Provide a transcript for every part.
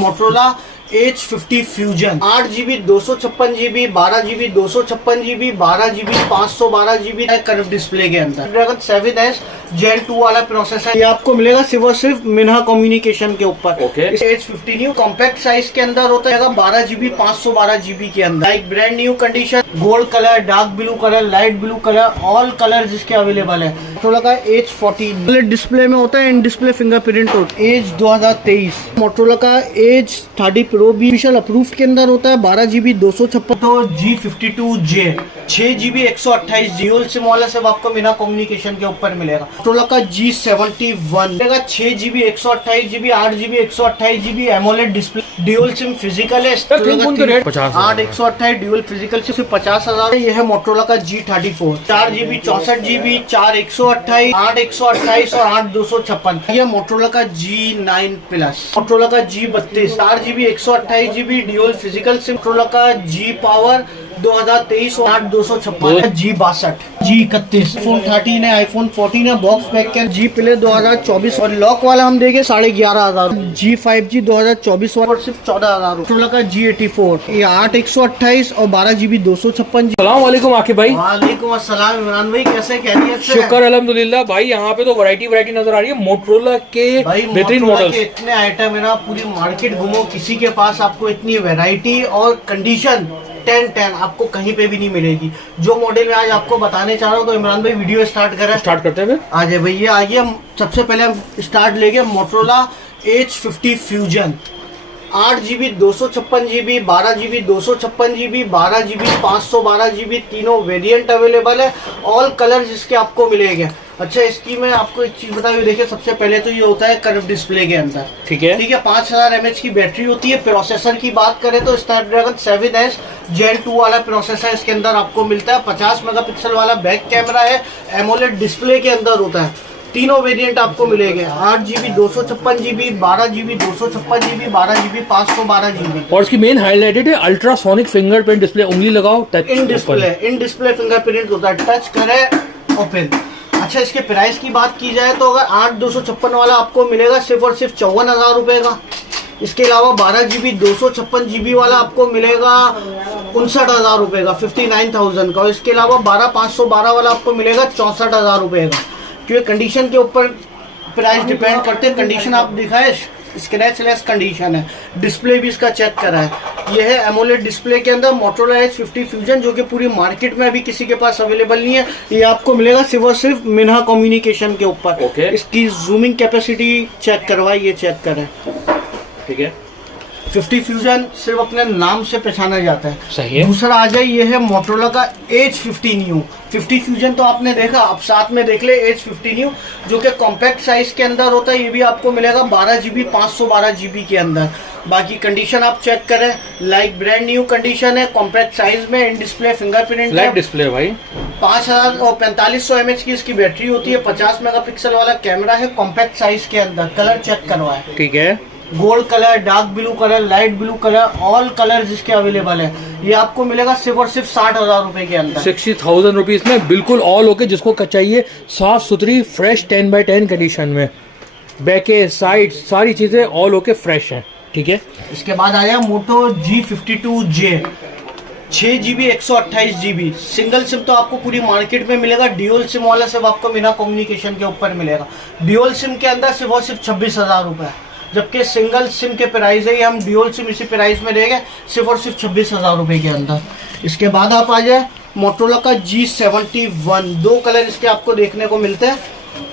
Motorola H50 fusion 8GB 256GB 12GB 256GB 12GB 512GB curve display के अंदर dragon 7S Gen 2 वाला processor ये आपको मिलेगा सिर्फ मिन्हा कम्युनिकेशन के ऊपर। H50 न्यू कॉम्पैक्ट साइज के अंदर होता है 12GB 512GB के अंदर। Like brand new condition, gold colour, dark blue colour, light blue colour, all colour जिसके अवेलेबल है। मोटरोला का H40 डिस्प्ले में होता है, इन डिस्प्ले फिंगरप्रिंट होता है। एज 2023 मोटरोला का H30 Pro भी ऑफिशियल अप्रूव्ड के अंदर होता है। 12GB 256 तो G52J 6GB 128 ड्यूल सिम वाला सब आपको मिन्हा कम्युनिकेशन के ऊपर मिलेगा। मोटरोला का G71 मिलेगा 6GB 128GB 8GB 128GB AMOLED display, dual SIM physical है। 8 128 ड्यूल फिजिकल सिम 50,000। यह है मोटरोला का G34 4GB 64GB 4 128 8 128 और 8 256। यह मोटरोला का G9 प्लस। मोटरोला का G32 4GB 128GB dual physical SIM. Motorola का G पावर 2023 और 8 256। G62 G31 iPhone 13 है, iPhone 14 है, बॉक्स पैक के। G प्ले 2024 और लॉक वाला हम देंगे 11,500। G5G 2024 और सिर्फ 14,000। मोटरोला का G84 ये 8 128 और 12GB 256। सलाम वालेकुम आकिब भाई। वालेकुम अस्सलाम इमरान भाई, कैसे खैरियत से? शुक्र अल्हम्दुलिल्लाह भाई। यहाँ पे तो वैरायटी नजर आ रही है मोटरोला के बेहतरीन मॉडल्स। इतने आइटम है ना, पूरी मार्केट घूमो किसी के पास आपको इतनी वैरायटी और कंडीशन 10 आपको कहीं पे भी नहीं मिलेगी। जो मॉडल में आज आपको बताने चाह रहा हूँ, तो इमरान भाई वीडियो स्टार्ट करते हैं। आ जाए भैया, आइए। हम सबसे पहले हम स्टार्ट लेंगे Motorola H50 fusion 8GB 256GB 12GB 256GB 12GB 512GB तीनों वेरिएंट अवेलेबल है। ऑल कलर जिसके आपको मिलेंगे। अच्छा, इसकी मैं आपको एक चीज बता, देखिए सबसे पहले तो ये होता है कर्व डिस्प्ले के अंदर। ठीक है 5000 mAh की बैटरी होती है। प्रोसेसर की बात करें तो स्नैपड्रैगन 7S Gen 2 वाला प्रोसेसर इसके अंदर आपको मिलता है। 50 मेगापिक्सल वाला बैक कैमरा है, एमोलेड डिस्प्ले के अंदर होता है। तीनों वेरिएंट आपको मिलेंगे 8GB 256GB 12GB 256GB 12GB 512GB। और इसकी मेन हाईलाइटेड है अल्ट्रासोनिक फिंगरप्रिंट डिस्प्ले। उंगली लगाओ, टच इन डिस्प्ले फिंगरप्रिंट होता है, टच करे ओपन। अच्छा, इसके प्राइस की बात की जाए तो अगर 8 256 वाला आपको मिलेगा सिर्फ और सिर्फ 54,000 रुपए का। इसके अलावा 12GB 256GB वाला आपको मिलेगा 59,000 रुपए का, 59,000 का। और इसके अलावा 12 वाला आपको मिलेगा 64,000 रुपए का। क्योंकि कंडीशन के ऊपर प्राइस डिपेंड करते हैं। कंडीशन आप दिखाए, स्क्रैचलेस कंडीशन है, डिस्प्ले भी इसका चेक करा है। यह है एमोलेड डिस्प्ले के अंदर मोटरोला H50 फ्यूजन, जो कि पूरी मार्केट में अभी किसी के पास अवेलेबल नहीं है। ये आपको मिलेगा सिर्फ और सिर्फ मिन्हा कम्युनिकेशन के ऊपर। इसकी जूमिंग कैपेसिटी चेक करवाइए, चेक करें। ठीक है, 50 फ्यूजन सिर्फ अपने नाम से पहचाना जाता है। सही है। दूसरा आ जाए, ये है मोटरोला का H50 न्यू। 50 फ्यूजन तो आपने देखा, अब साथ में देख ले H50 न्यू, जो कि कॉम्पैक्ट साइज के अंदर होता है। ये भी आपको मिलेगा 12GB 512GB के अंदर। बाकी कंडीशन आप चेक करें, लाइक ब्रांड न्यू कंडीशन है, कॉम्पैक्ट साइज में, in display fingerprint light display भाई। 4500 mAh की इसकी बैटरी होती है। 50 मेगापिक्सल वाला कैमरा है, कॉम्पैक्ट साइज के अंदर। कलर चेक करवाए, ठीक है, gold colour, dark blue colour, light blue colour, all colour जिसके अवेलेबल है। ये आपको मिलेगा सिर्फ और सिर्फ 60,000 रुपए के अंदर। 60,000 रुपीज में बिल्कुल ऑल ओके। जिसको चाहिए साफ सुथरी फ्रेश 10x10 कंडीशन में, बैके साइड सारी चीजें ऑल ओके फ्रेश है। ठीक है, इसके बाद आया मोटो G52J 6GB 128GB single SIM. तो आपको पूरी मार्केट में मिलेगा। ड्यूल सिम वाला सिर्फ आपको मिन्हा कम्युनिकेशन के ऊपर मिलेगा। ड्यूल सिम के अंदर सिर्फ और सिर्फ 26,000 रुपए, जबकि सिंगल सिम के प्राइस है, हम ड्यूल सिम इसी प्राइस में देंगे सिर्फ और सिर्फ 26,000 रुपए के अंदर। इसके बाद आप आ जाए मोटरोला का G71। 2 कलर इसके आपको देखने को मिलते हैं।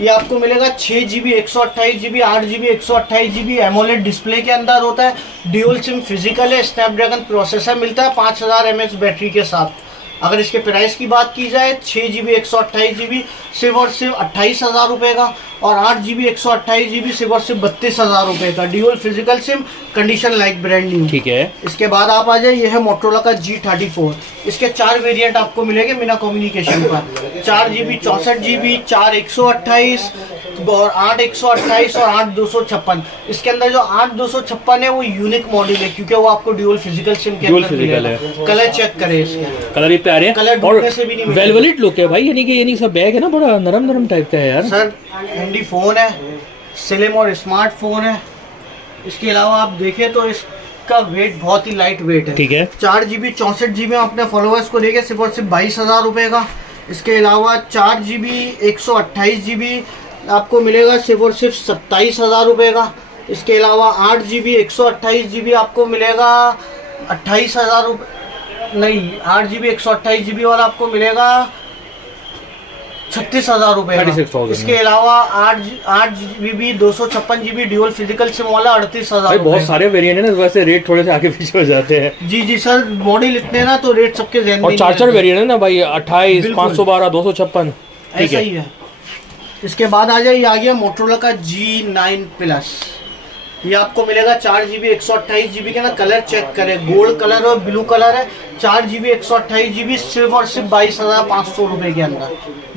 ये आपको मिलेगा 6GB 128GB 8GB 128GB AMOLED display के अंदर होता है। ड्यूल सिम फिजिकल है, स्नैपड्रैगन प्रोसेसर मिलता है 5000 mAh बैटरी के साथ। अगर इसके प्राइस की बात की जाए, 6GB 128GB सिर्फ और सिर्फ 28,000 रुपए का, और 8GB 128GB सिर्फ और सिर्फ 32,000 रुपए का। Dual physical SIM, condition like brand new. ठीक है, इसके बाद आप आ जाए, ये है मोटरोला का G34। इसके 4 वेरिएंट आपको मिलेंगे मिन्हा कम्युनिकेशन पर। 4GB 64GB 4 128 और 8 128 और 8 256। इसके अंदर जो 8 256 है वो यूनिक मॉडल है, क्योंकि वो आपको ड्यूल फिजिकल सिम के अंदर मिलेगा। कलर चेक करें, इसके कलर प्यारे हैं, कलर और से भी नहीं वेलवेट लुक है भाई। यानी सब बैग है ना, बड़ा नरम टाइप का है यार। सर हैंडी फोन है, स्लिम और स्मार्ट फोन है। इसके अलावा आप देखें तो इसका वेट बहुत ही लाइट वेट है। ठीक है। 4GB 64GB अपने फॉलोअर्स को देंगे सिर्फ और सिर्फ 22,000 रुपये का। इसके अलावा 4GB 128GB आपको मिलेगा सिर्फ और सिर्फ 27,000 रुपये का। इसके अलावा 8GB 128GB आपको मिलेगा 28,000 रुपये, नहीं 8GB 128GB वाला आपको मिलेगा 36,000 रुपये का। इसके अलावा 8GB 256GB dual physical SIM वाला 38,000। बहुत सारे वेरिएंट है ना, वैसे रेट थोड़े से आगे पीछे हो जाते हैं। जी सर, मॉडल इतने ना तो रेट सबके जहन में। और 4 वेरिएंट है ना भाई, 28, 512, 256, ऐसा ही है। इसके बाद आ जाए, ये आ गया मोटरोला का G9 प्लस। ये आपको मिलेगा 4GB 128GB का ना, कलर चेक करें, गोल्ड कलर और ब्लू कलर है। 4GB 128GB सिर्फ और सिर्फ 22,500 रुपये के अंदर,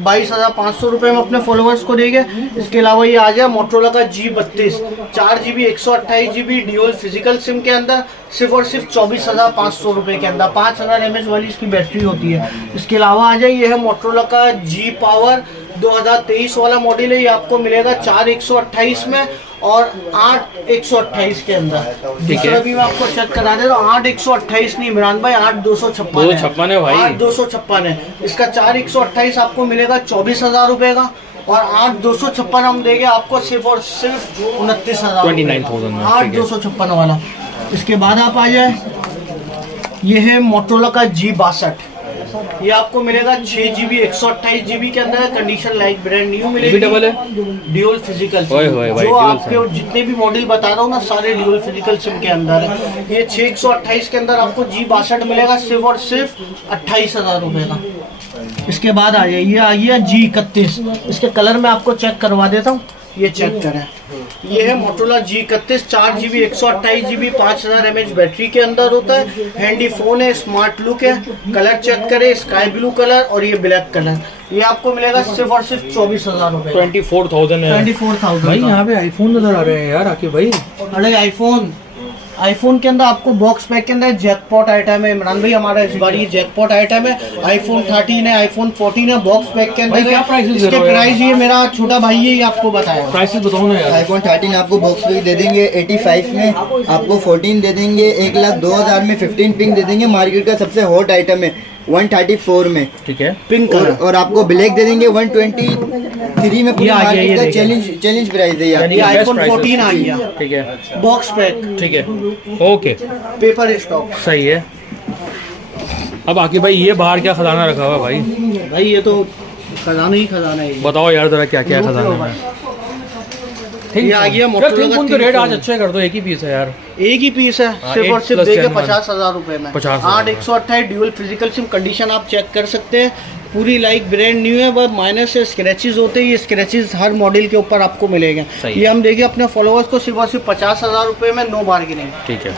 22,500 रुपये में अपने फॉलोअर्स को देंगे। इसके अलावा ये आ जाए मोटरोला का G32, 4GB 128GB dual physical SIM के अंदर सिर्फ और सिर्फ 24,500 रुपये के अंदर, 5000 mAh वाली इसकी बैटरी होती है। इसके अलावा आ जाए, ये है मोटरोला का G पावर 2023 वाला मॉडल है। ये आपको मिलेगा 4 128 में और 8 128 के अंदर। दूसरा भी मैं आपको चेक करा दे रहा हूँ, 8 128 नहीं इमरान भाई, 8 256 है भाई, 8 256 है। इसका 4 128 आपको मिलेगा 24,000 रुपये का, और 8 256 हम देंगे आपको सिर्फ और सिर्फ 29,000, 29,000 8 256 वाला। इसके बाद आप आ जाए, ये है मोटरोला का G62। ये आपको मिलेगा 6GB 128GB के अंदर, कंडीशन लाइक ब्रांड न्यू मिलेगी। डबल है, ड्यूल फिजिकल सिम, जो आपके जितने भी मॉडल बता रहा हूँ ना, सारे ड्यूल फिजिकल सिम के अंदर है। ये 6 128 के अंदर आपको G62 मिलेगा सिर्फ और सिर्फ 28,000 रुपये का। इसके बाद आ जाए, ये आ गया G31। इसके कलर में आपको चेक करवा देता हूँ, ये चेक करें। ये है Motorola G31, 4GB 128GB 5000 mAh battery के अंदर होता है। हैंडी फोन है, स्मार्ट लुक है। कलर चेक करें, स्काई ब्लू कलर और ये ब्लैक कलर। ये आपको मिलेगा सिर्फ और सिर्फ 24,000 रुपये, 24,000 है। 24,000 भाई यहाँ पे आईफोन नजर आ रहे हैं यार आके भाई। अरे आईफोन के अंदर आपको बॉक्स पैक के अंदर जैकपॉट आइटम है इमरान भाई, हमारा इस बार ये जैकपॉट आइटम है। आईफोन 13 है, आईफोन 14 है, बॉक्स पैक के अंदर। क्या प्राइस इसके प्राइस ये मेरा छोटा भाई है, ये आपको बताया। प्राइसेस बताओ ना यार। आईफोन 13 आपको बॉक्स पैक दे देंगे 85 में, आपको 14 दे देंगे 1,02,000 में, 15 पिंक दे देंगे। मार्केट का सबसे हॉट आइटम है 134 में, ठीक है, पिंक कलर। और आपको ब्लैक दे देंगे 123 में। पूरी मार्केट का चैलेंज प्राइस है ये आईफोन 14 आ गया, ठीक है, बॉक्स पैक, ठीक है, ओके, पेपर स्टॉक, सही है। अब आके भाई ये बाहर क्या खजाना रखा हुआ भाई? भाई ये तो खजाना ही खजाना है। बताओ यार जरा क्या क्या खजाना है। ये आ गया मोटरोला का रेट आज अच्छे कर दो, एक ही पीस है यार, एक ही पीस है, सिर्फ और सिर्फ देके 50,000 रुपए में। 50,000 8 128 ड्यूल फिजिकल सिम, कंडीशन आप चेक कर सकते हैं, पूरी लाइक ब्रांड न्यू है। बस माइनस से स्क्रैचेस होते हैं, ये स्क्रैचेस हर मॉडल के ऊपर आपको मिलेंगे। ये हम देंगे अपने फॉलोअर्स को सिर्फ और सिर्फ 50,000 रुपये में, नो बार्गेनिंग, ठीक है।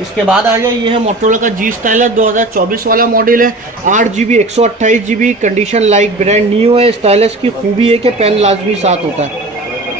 इसके बाद आ जाए, ये है मोटरोला का G स्टाइलर 2024 वाला मॉडल है। 8GB 128GB, condition like brand new है। स्टाइलस की खूबी है कि पेन लाजमी साथ होता है,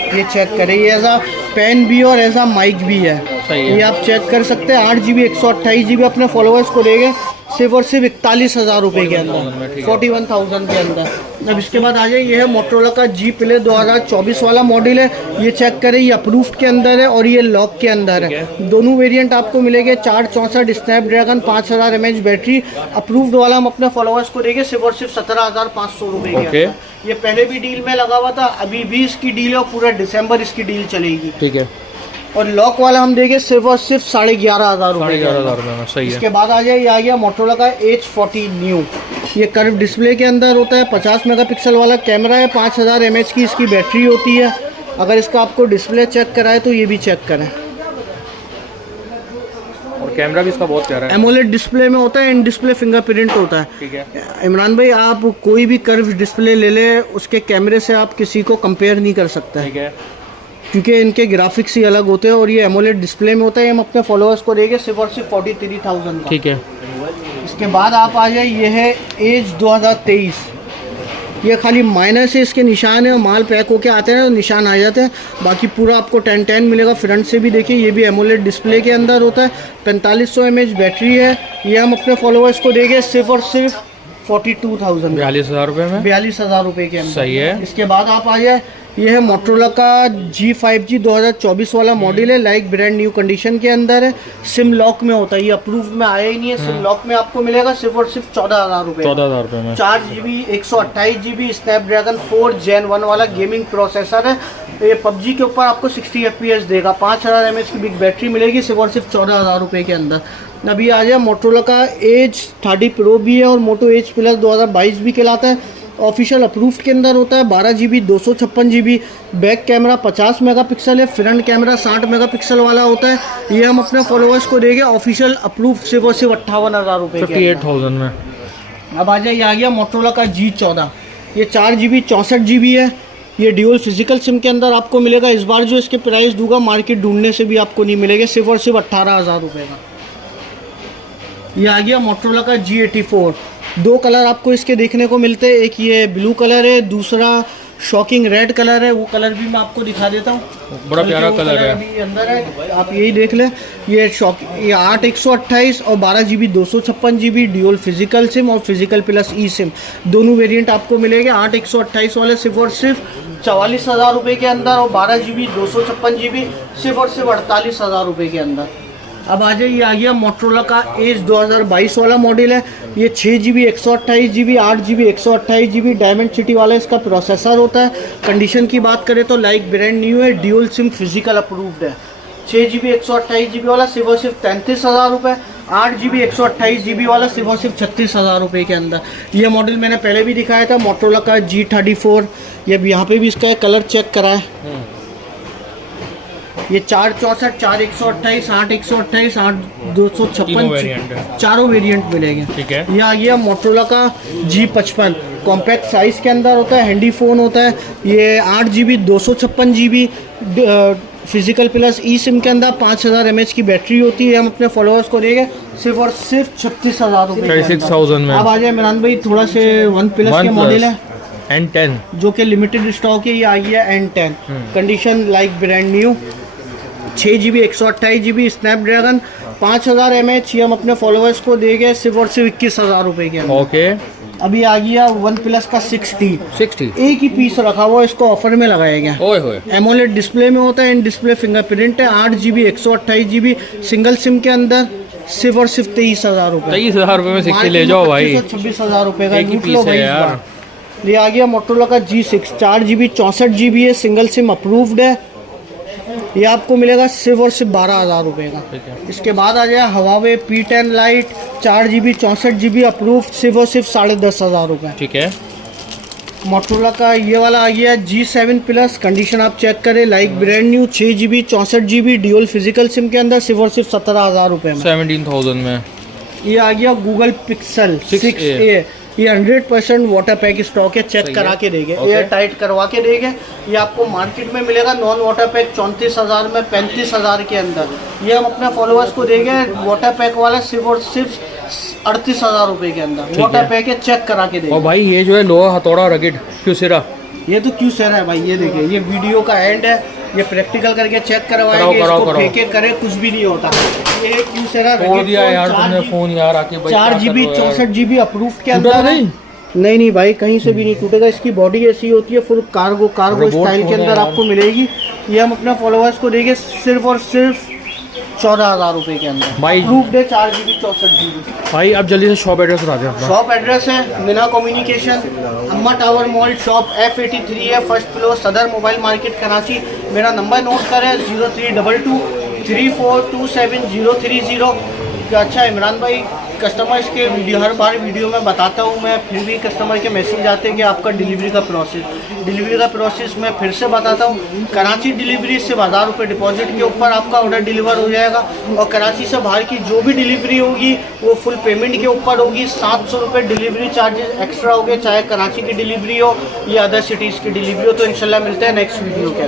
ये चेक करें। ये ऐसा पेन भी और ऐसा माइक भी है, ये आप चेक कर सकते हैं। 8GB 128GB अपने फॉलोअर्स को देंगे सिर्फ और सिर्फ 41,000 रुपये के अंदर, 41,000 के अंदर। अब इसके बाद आ जाए, ये है मोटरोला का G प्ले 2024 वाला मॉडल है। ये चेक करें, ये अप्रूव्ड के अंदर है और ये लॉक के अंदर है। दोनों वेरिएंट आपको मिलेंगे। 464 स्नैपड्रैगन 5000 mAh बैटरी, अप्रूव्ड वाला हम अपने फॉलोअर्स को देंगे सिर्फ और सिर्फ 17,500 रुपये के अंदर। ये पहले भी डील में लगा हुआ था, अभी भी इसकी डील है और पूरा दिसंबर इसकी डील चलेगी, ठीक है। और लॉक वाला हम देंगे सिर्फ और सिर्फ 11,500 रुपये। 11,500 में, सही है। इसके बाद आ जाए, ये आ गया मोटरोला का H40 न्यू। ये कर्व डिस्प्ले के अंदर होता है, 50 मेगापिक्सल वाला कैमरा है, 5000 mAh की इसकी बैटरी होती है। अगर इसका आपको डिस्प्ले चेक कराए तो ये भी चेक करें, और कैमरा भी इसका बहुत प्यारा है। एमोलेड डिस्प्ले में होता है, इन डिस्प्ले फिंगरप्रिंट होता है, ठीक है। इमरान भाई आप कोई भी कर्व डिस्प्ले ले ले, उसके कैमरे से आप किसी को कंपेयर नहीं कर सकते, ठीक है, क्योंकि इनके ग्राफिक्स ही अलग होते हैं। और ये एमोलेड डिस्प्ले में होता है। हम अपने फॉलोअर्स को देंगे सिर्फ और सिर्फ 43,000 का, ठीक है। इसके बाद आप आ जाए, ये है एज 2023। ये खाली माइनस से इसके निशान है, माल पैक होके आते हैं तो निशान आ जाते हैं, बाकी पूरा आपको 1010 मिलेगा। फ्रंट से भी देखिए, ये भी एमोलेड डिस्प्ले के अंदर होता है। 4500 mAh बैटरी है। ये हम अपने फॉलोअर्स को देंगे सिर्फ और सिर्फ 42,000 42,000 रुपए में 42,000 रुपए के अंदर। सही है। इसके बाद आप आ जाए, ये है मोटरोला का G5G 2024 वाला मॉडल है, लाइक ब्रांड न्यू कंडीशन के अंदर है। सिम लॉक में होता है, ये अप्रूव में आया ही नहीं है। सिम लॉक में आपको मिलेगा सिर्फ और सिर्फ 14,000 रुपए। 14,000 रुपए में 4GB 128GB स्नैपड्रैगन 4 Gen 1 वाला गेमिंग प्रोसेसर है। ये पबजी के ऊपर आपको 60 FPS देगा। 5000 mAh की बिग बैटरी मिलेगी सिर्फ और सिर्फ 14,000 रुपए के अंदर। अभी आ जाए, मोटरोला का एज 30 प्रो भी है और मोटो एज प्लस 2022 भी कहलाता है। ऑफिशियल अप्रूव्ड के अंदर होता है। 12GB 256GB back camera 50 megapixel है। फ्रंट कैमरा 60 मेगापिक्सल वाला होता है। ये हम अपने फॉलोअर्स को देंगे ऑफिशियल अप्रूव्ड सिर्फ और सिर्फ 58,000 रुपए के। 58,000 में। अब आ जाए, ये आ गया मोटरोला का G14। ये 4GB 64GB है। ये ड्यूल फिजिकल सिम के अंदर आपको मिलेगा। इस बार जो इसके प्राइस दूंगा मार्केट ढूंढने से भी आपको नहीं मिलेगा, सिर्फ और सिर्फ 18,000 रुपये का। ये आ गया मोटरोला का G84। 2 कलर आपको इसके देखने को मिलते हैं, एक ये ब्लू कलर है, दूसरा शॉकिंग रेड कलर है। वो कलर भी मैं आपको दिखा देता हूँ, बड़ा प्यारा कलर है। अभी अंदर है, आप यही देख लें। ये 8 128 और 12GB 256GB dual physical SIM और फिजिकल प्लस ई सिम दोनों वेरिएंट आपको मिलेंगे। 8 128 वाले सिर्फ और सिर्फ 44,000 रुपये के अंदर और 12GB 256GB सिर्फ और सिर्फ 48,000 रुपये के अंदर। अब आ जाइए, आ गया मोटरोला का एज 2022 वाला मॉडल है। ये 6GB 128GB 8GB 128GB diamond city वाला इसका प्रोसेसर होता है। कंडीशन की बात करें तो लाइक ब्रांड न्यू है, ड्यूल सिम फिजिकल अप्रूव्ड है। 6GB 128GB वाला सिर्फ और सिर्फ 33,000 रुपये। 8GB 128GB वाला सिर्फ और सिर्फ 36,000 रुपये के अंदर। ये मॉडल मैंने पहले भी दिखाया था, मोटरोला का G34। ये यहाँ पे भी इसका कलर चेक करा है। ये 464, 4 128, 8 128, 8 256 चारों वेरिएंट मिलेंगे। ठीक है। ये आ गया मोटरोला का G55। कॉम्पैक्ट साइज़ के अंदर होता है, हैंडी फ़ोन होता है। ये 8GB 256GB फिजिकल प्लस ई सिम के अंदर 5000 mAh की बैटरी होती है। हम अपने फॉलोअर्स को देंगे सिर्फ और सिर्फ 36,000 रुपये। 36,000 में। अब आ जाए इमरान भाई, थोड़ा से वन प्लस के मॉडल है N10 जो कि लिमिटेड स्टॉक है। ये आ गया N10, condition like brand new. 6GB 128GB Snapdragon 5000 mAh। ये हम अपने फॉलोअर्स को देंगे सिर्फ और सिर्फ 21,000 रुपये के अंदर। ओके। अभी आ गया वन प्लस का 60 एक ही पीस रखा हुआ, इसको ऑफर में लगाया गया। ओए होए। एमोलेड डिस्प्ले में होता है, इन डिस्प्ले फिंगरप्रिंट है। 8GB 128GB सिंगल सिम के अंदर सिर्फ और सिर्फ 23,000 रुपये। 23,000 रुपये में 60 ले जाओ भाई। 26,000 रुपये का एक ही पीस है यार। ये आ गया मोटरोला का G6। 4GB 64GB है, सिंगल सिम अप्रूव्ड है। ये आपको मिलेगा सिर्फ और सिर्फ 12,000 रुपये का। इसके बाद आ जाए Huawei P10 light 4GB 64GB approved, सिर्फ और सिर्फ 10,500 रुपये। ठीक है। मोटरोला का ये वाला आ गया G7 प्लस। कंडीशन आप चेक करें like brand new. 6GB 64GB dual physical SIM के अंदर सिर्फ और सिर्फ 17,000 रुपये में। 17,000 में। ये आ गया गूगल पिक्सल 6a। ये 100% वाटर पैक स्टॉक है, चेक करा के देंगे, एयर टाइट करवा के देंगे। ये आपको मार्केट में मिलेगा नॉन वाटर पैक 34,000 में, 35,000 के अंदर। ये हम अपने फॉलोअर्स को देंगे वाटर पैक वाला सिर्फ और सिर्फ 38,000 रुपये के अंदर। वाटर पैक है, चेक करा के देंगे। और भाई ये जो है लोहा हथौड़ा रगड़ क्यूसेरा, ये तो क्यों सर है भाई। ये देखिए, ये वीडियो का एंड है, ये प्रैक्टिकल करके चेक करवाएंगे। इसको फेंके करे कुछ भी नहीं होता। ये क्यों सर है, फोन दिया यार तुमने, फोन यार आके भाई। 4GB 64GB अप्रूव के अंदर नहीं भाई, कहीं से भी नहीं टूटेगा। इसकी बॉडी ऐसी होती है, फुल कार्गो स्टाइल के अंदर आपको मिलेगी। ये हम अपने फॉलोअर्स को देंगे सिर्फ और सिर्फ 14,000 रुपये के अंदर भाई। अप्रूव्ड है 4GB 64GB। भाई अब जल्दी से शॉप एड्रेस बता दें अपना। शॉप एड्रेस है मीना कम्युनिकेशन, अम्मा टावर मॉल, शॉप F83 है, फर्स्ट फ्लोर, सदर मोबाइल मार्केट कराची। मेरा नंबर नोट करें 0322 3427 030। अच्छा इमरान भाई, कस्टमर्स के वीडियो हर बार वीडियो में बताता हूँ मैं, फिर भी कस्टमर के मैसेज आते हैं कि आपका डिलीवरी का प्रोसेस मैं फिर से बताता हूँ। कराची डिलीवरी से 1000 रुपये डिपॉजिट के ऊपर आपका ऑर्डर डिलीवर हो जाएगा। और कराची से बाहर की जो भी डिलीवरी होगी वो फुल पेमेंट के ऊपर होगी। 700 रुपये डिलीवरी चार्जेस एक्स्ट्रा हो गए, चाहे कराची की डिलीवरी हो या अदर सिटीज़ की डिलीवरी हो। तो इंशाल्लाह मिलते हैं नेक्स्ट वीडियो के अंदर।